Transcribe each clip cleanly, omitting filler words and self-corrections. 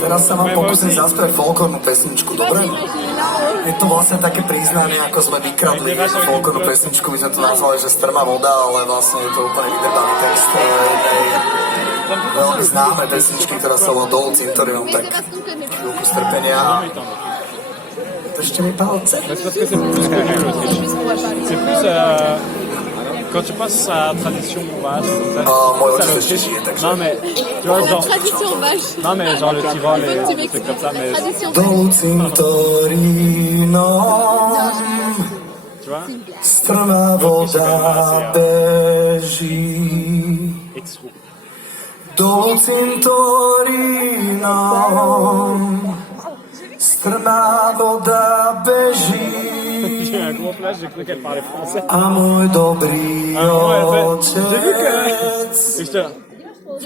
Teraz sa vám pokúsim zaspievať folklórnu pesničku, dobre? Je to vlastne také priznanie, ako sme vykradli folklórnu pesničku, my sme to nazvali, že Strmá voda, ale vlastne je to úplne vydrbaný text jednej veľmi známej pesničky, ktorá sa volá Dolu cintorium, tak chvíľku strpenia. Držte mi palce. Quand tu passes à tradition vache, Môj otec ešte žije, takže... non mais tu vois genre Tradition vache. non mais genre le Tyrol et des trucs comme ça mais Tradition Dolu cintorinom, tu vois strmá voda beží. Dolu cintorinom, strmá voda beží. j'ai un gros flash, j'ai cru qu'elle parlait français. A môj dobrý otec Et je te v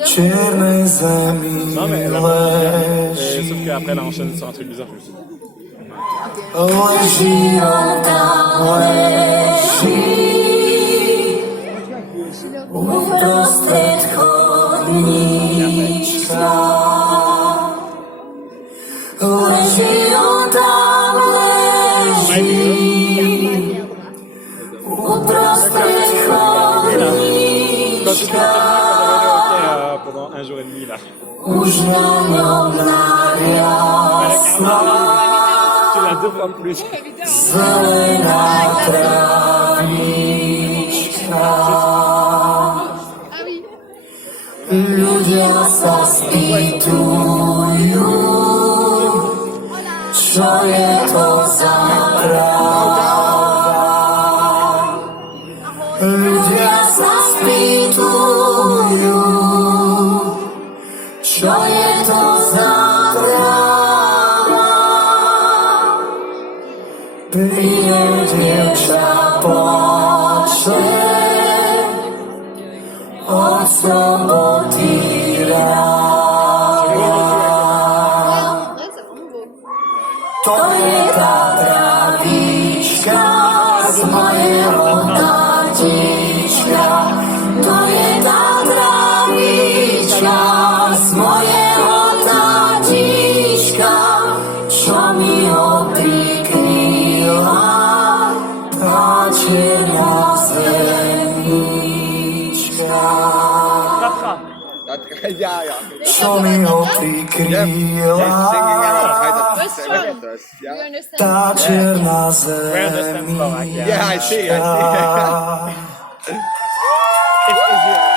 čiernej zemi non mais leží. sauf qu'après elle a enchaîné sur un truc bizarre, je me suis dit Leží, on tam leží uprostred chodníčka. Leží, on tam leží uprostred chodníčka. pendant un jour et demi là. Už na ňom nariasla Tu l'as deux fois plus. zelená trávička. Ľudia sa spýtujú, čo je to za práva. Ľudia sa spýtujú, čo je to za práva. Príde dievča plače od soboty rána. To je tá trávička z mojeho tátička. To je tá trávička z mojeho tátička, čo mi ho prikryla tá čierna zemička. Čo mi ho prikryla tá čierna zemička. It's easier.